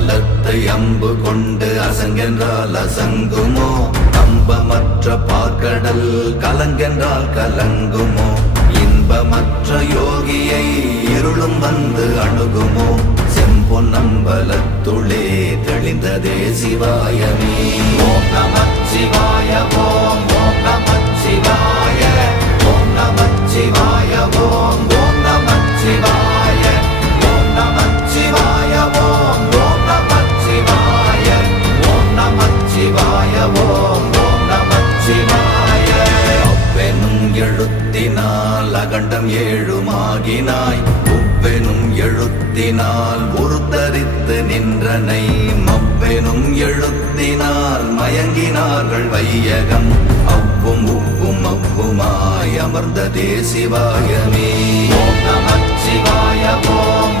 பலத்தை அம்பு கொண்டு அசங்கென்றால் அசங்குமோ? நம்பமற்ற பார்க்கடல் கலங்கென்றால் கலங்குமோ? இன்பமற்ற யோகியை இருளும் வந்து அணுகுமோ? செம்பொன்னம்பலத்துளே தெளிந்ததே சிவாயமே. ஓம் நமச்சிவாய ஓம் ஓம் நமச்சிவாய ஓம் நமச்சிவாய ஓம் ஓம் நமச்சிவாய ஓம் நமச்சிவாய ஓம் ஓம் நமச்சிவாய ஓம் நமச்சிவாய ஓம் ஓம் நமச்சிவாய. அவ்வெனும் எழுத்தினால் அகண்டம் ஏழுமாகினாய், உவ்வெனும் எழுத்தினால் உருத்தரித்து நின்றனை, மவ்வெனும் எழுத்தினால் மயங்கினார்கள் வையகம், அவ்வும் உவ்வும் அவ்வுமாய் அமர்ந்ததே சிவாயமே. ஓம் நமச்சிவாய ஓம்